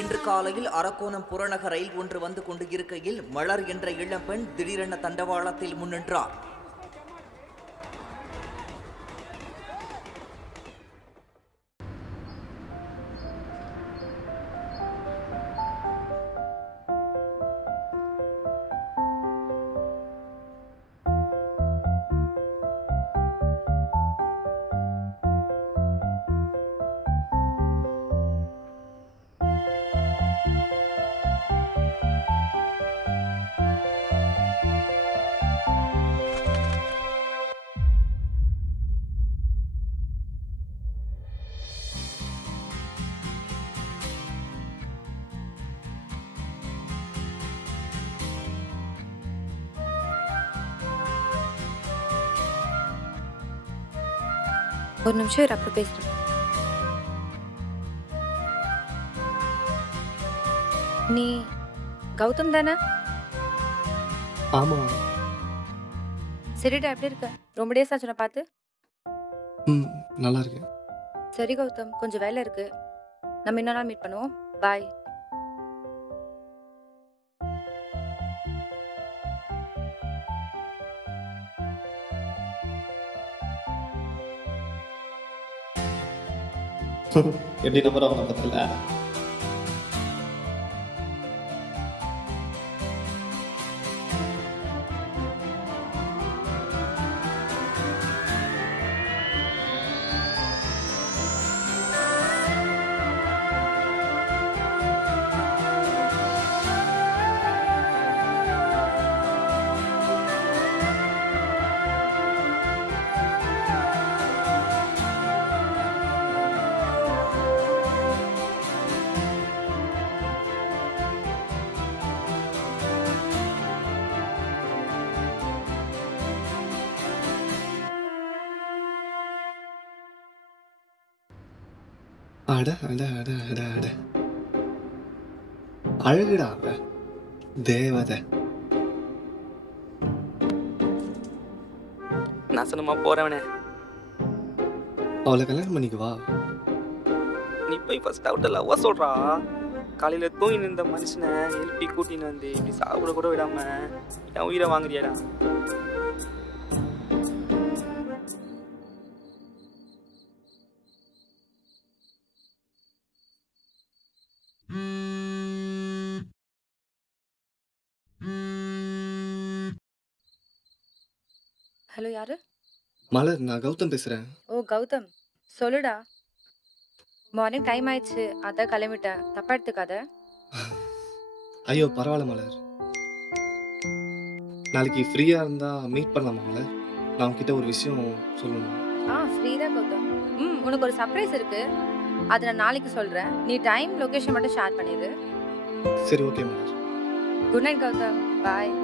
இன்று காலையில் அரக்கோணம் புறநகர் ரயில் ஒன்று வந்து கொண்டு இருக்கையில் மலர் என்ற இளம்பெண் திடீரென தண்டவாளத்தில் முன்னின்றார். ஒரு நிமிஷம் இரு, அப்புறம் பேசுறேன். நீ கௌதம் தானே? ஆமா. சரிடா, எப்படி இருக்க? ரொம்ப டேஸ் ஆச்சு நான் பார்த்து. நல்லா இருக்கு. சரி கௌதம், கொஞ்சம் வேலை இருக்கு, நம்ம இன்னொரு நாள் மீட் பண்ணுவோம். பாய். எப்படி நம்பர் அவங்க பத்தல? அட அட அட அட அட அழகுடா அவ, தேவதை. நாசனமா போறவனே, அவளை கல்யாணம் பண்ணிக்குவா. நீ போய் ஃபர்ஸ்ட் அவுட் லவ்வா சொல்றா. காலையில தூங்கி நின்ற மனுஷனை எழுப்பி கூட்டின்னு வந்து இப்படி சாப்பிட கூட விடாம என் உயிரை வாங்குறியாடா. ஹலோ, யாரு? மலர், நான் கௌதம் பேசுறேன். ஓ கௌதம், சொல்லுடா. மார்னிங் டைம் ஆயிடுச்சு, அதான் கிளம்பிட்டேன், தப்பா எடுத்துக்காத. ஐயோ பரவாயில்ல மலர், நாளைக்கு ஃப்ரீயா இருந்தா மீட் பண்ணலாமா மலர்? நான் உன்கிட்ட ஒரு விஷயம் சொல்லணும். ஃப்ரீ தான் கௌதம். உனக்கு ஒரு சர்ப்ரைஸ் இருக்கு, அதை நான் நாளைக்கு சொல்றேன். நீ டைம் லொகேஷன் மட்டும் ஷேர் பண்ணிடு. சரி, ஓகே மலர். குட் நைட் கௌதம், பாய்.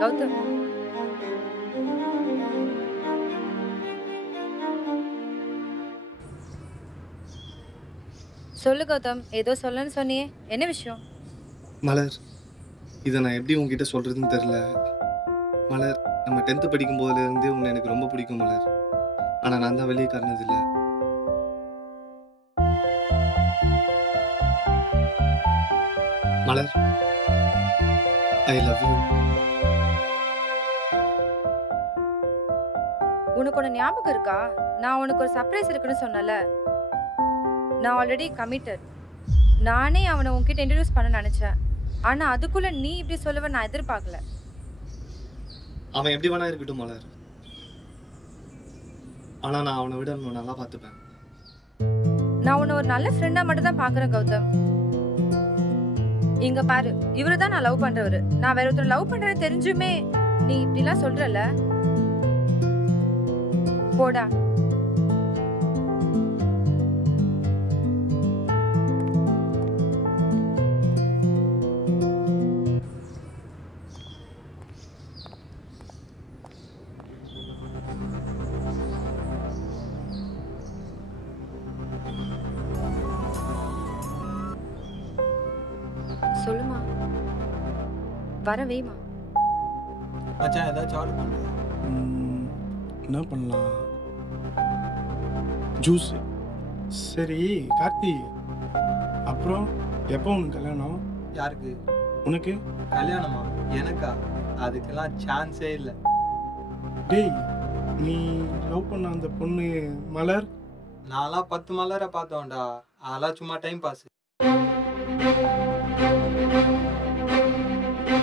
கௌதம், சொல்லு கௌதம், ஏதோ சொல்லன்னு சொன்னியே, என்ன விஷயம்? மலர், இதை நான் எப்படி உங்ககிட்ட சொல்றதுன்னு தெரியல. மலர், நம்ம 10th படிக்கும் போதுல இருந்தே உன்னை எனக்கு ரொம்ப பிடிக்கும் மலர். ஆனா நான் தான் வெளியே காரணது இல்லை. மலர், ஐ லவ் யூ. உனக்கு ஒன்று ஞாபகம் இருக்கா? நான் உனக்கு ஒரு சர்ப்ரைஸ் இருக்குன்னு சொன்னல. நான் ஆல்ரெடி கமிட்டட். நானே அவனை உன்கிட்ட இன்ட்ரடியூஸ் பண்ண நினைச்சேன். ஆனா அதுக்குள்ள நீ இப்படி சொல்லுவ நான் எதிர்பார்க்கல. அவன் எப்படி வேணா இருக்கட்டும் மலர். ஆனா நான் அவனை விட அவனை நல்லா பார்த்துப்பேன். நான் உன்னை ஒரு நல்ல ஃப்ரெண்டா மட்டும் தான் பாக்குறேன் கௌதம். இங்க பாரு, இவருதான் நான் லவ் பண்றவரு. நான் வேற ஒருத்தர் லவ் பண்றேன்னு தெரிஞ்சுமே நீ இப்படிலாம் சொல்றல, போடா. சொல்லுமா, வர வேமா. மச்சான் ஏதாச்சும் ஆர்டர் பண்ணு. என்ன பண்ணலாம்? ஜூஸ். சரி கார்த்தி, அப்புறம் எப்போ உனக்கு கல்யாணம்? யாருக்கு? உனக்கு கல்யாணமா? எனக்கா? அதுக்கெல்லாம் சான்ஸே இல்லை. டேய், நீ லவ் பண்ண அந்த பொண்ணு மலர், நான்லாம் 10 மலரை பார்த்தோம்டா. அதெல்லாம் சும்மா டைம் பாஸ்.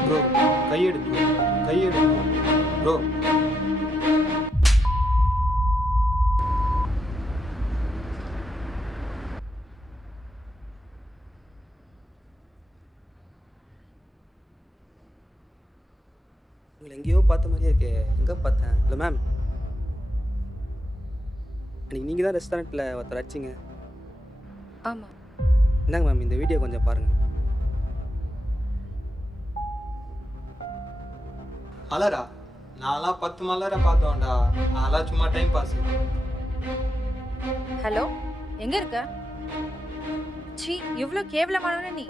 ப்ரோ கையெடு ப்ரோ, கையெடு ப்ரோ. உங்களை எங்கேயோ பார்த்த மாதிரியே இருக்கே. எங்கே பார்த்தேன்? இல்லை மேம், அன்றைக்கி நீங்கள் தான் ரெஸ்டாரண்ட்டில் ஒருத்தர் அடிச்சிங்க. ஆமா. இந்தாங்க மேம், இந்த வீடியோ கொஞ்சம் பாருங்கள். மலரா? நான்லாம் 10 மலரை பார்த்தோம்டா. அதெல்லாம் சும்மா டைம் பாஸ். ஹலோ, எங்க இருக்க? சீ, இவ்ளோ கேவலமானவன நீ.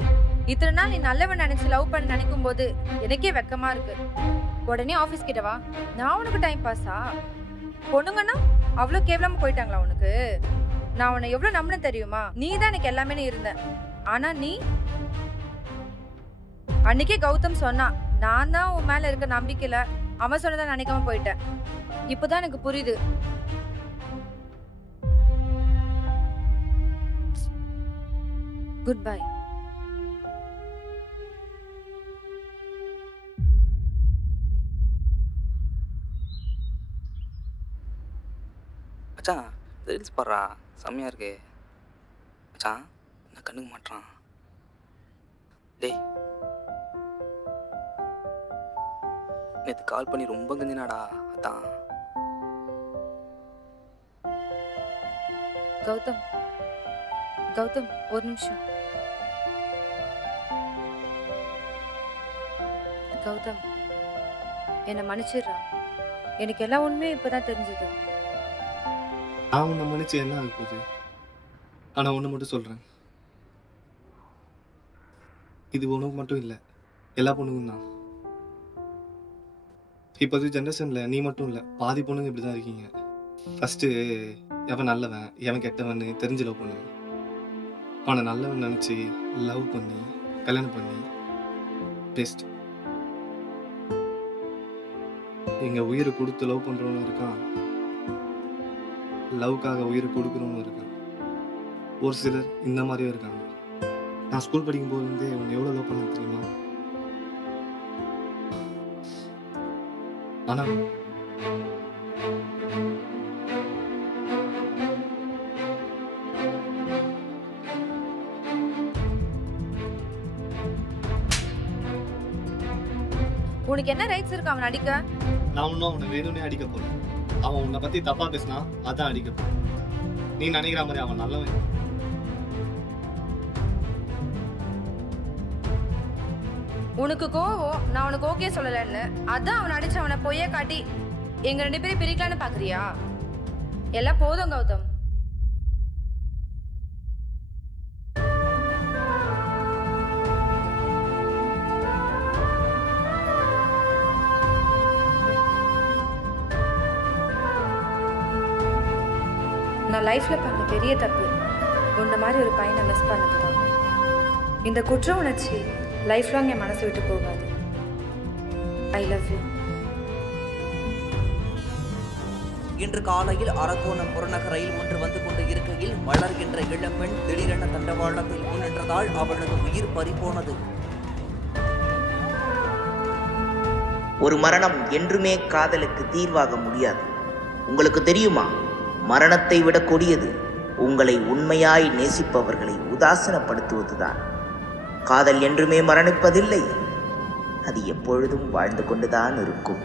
இத்தனை நாள் நீ நல்லவன் நினைச்சு லவ் பண்ண நினைக்கும் போது எனக்கே வெக்கமா இருக்கு. உடனே ஆபீஸ் கிட்ட வா. நான் உனக்கு டைம் பாஸா? பொண்ணுங்கன்னா அவ்வளோ கேவலமா போயிட்டாங்களா உனக்கு? நான் உன்னை எவ்வளவு நம்பின தெரியுமா? நீ தான் எனக்கு எல்லாமே இருந்த. ஆனா நீ அன்னைக்கே கௌதம் சொன்னா, நான் தான் உன் மேல இருக்க நம்பிக்கையில அவன் சொன்னதான் நினைக்காம போயிட்டேன். இப்பதான் எனக்கு புரியுது. Good bye. மச்சான், ரீல்ஸ் பாடுறா, செம்மையாக இருக்கு மச்சான். நான் கண்டுக்க மாட்டான். டேய், நேற்று கால் பண்ணி ரொம்ப கஞ்சினாடா. அதான் கௌதம், கௌதம் ஒரு நிமிஷம். கௌதம், என்னை மன்னிச்சிடுறா. எனக்கு எல்லா உண்மையும் இப்பதான் தெரிஞ்சது. நான் உன்னை மன்னிச்சு என்ன ஆக போகுது? ஆனால் ஒன்று மட்டும் சொல்கிறேன், இது உனக்கு மட்டும் இல்லை, எல்லா பொண்ணுக்கும் தான். இப்போது ஜென்ரேஷனில் நீ மட்டும் இல்லை, பாதி பொண்ணுங்க இப்படி தான் இருக்கீங்க. ஃபஸ்ட்டு எவன் நல்லவன் எவன் கெட்டவன் தெரிஞ்சு லவ் பண்ணுங்க. அவனை நல்லவன் நினச்சி லவ் பண்ணி கல்யாணம் பண்ணி பெஸ்ட். எங்கள் உயிரை கொடுத்து லவ் பண்ணுறவனும் இருக்கான், லவ்க்காக உயிரை கொடுக்குறவனும் இருக்கான். ஒரு சிலர் இந்த மாதிரியும் இருக்காங்க. நான் ஸ்கூல் படிக்கும் போதுலேருந்தே உன்னை எவ்வளோ லவ் பண்ண தெரியுமா? ஆனால் உனக்கு என்ன ரைட்ஸ் இருக்கு அவன் அடிக்க? நான் இன்னும் அவனை வேணும்னே அடிக்க போறேன். அவன் உன்னை பத்தி தப்பா பேசினா அதான் அடிக்க போறேன். நீ நினைக்கிற மாதிரி அவன் நல்லவன். உனக்கு கோவம் நான் உனக்கு ஓகே சொல்லலன்னு அதான் அவன் அடிச்சு அவனை பொய்ய காட்டி எங்க 2 பேரும் பிரிக்கலான்னு பாக்குறியா? எல்லாம் போதும் கௌதம். நான் லைஃப்ல பண்ண பெரிய தப்பு உன்ன மாதிரி ஒரு பையனை மிஸ் பண்ணதுதான். இந்த குற்ற உணர்ச்சி லைஃப் லாங் என் மனசு விட்டு போகாது. I love you. இன்று காலையில் அரக்கோணம் புறநகர் ரயில் ஒன்று வந்து கொண்டு இருக்கையில் மலர் என்ற இளம்பெண் திடீரென தண்டவாளத்தில் முன்னின்றதால் அவளது உயிர் பறிபோனது. ஒரு மரணம் என்றுமே காதலுக்கு தீர்வாக முடியாது. உங்களுக்கு தெரியுமா, மரணத்தை விட கொடியது உங்களை உண்மையாய் நேசிப்பவர்களை உதாசீனப்படுத்துவதுதான். காதல் என்றுமே மரணிப்பதில்லை, அது எப்பொழுதும் வாழ்ந்து கொண்டுதான் இருக்கும்.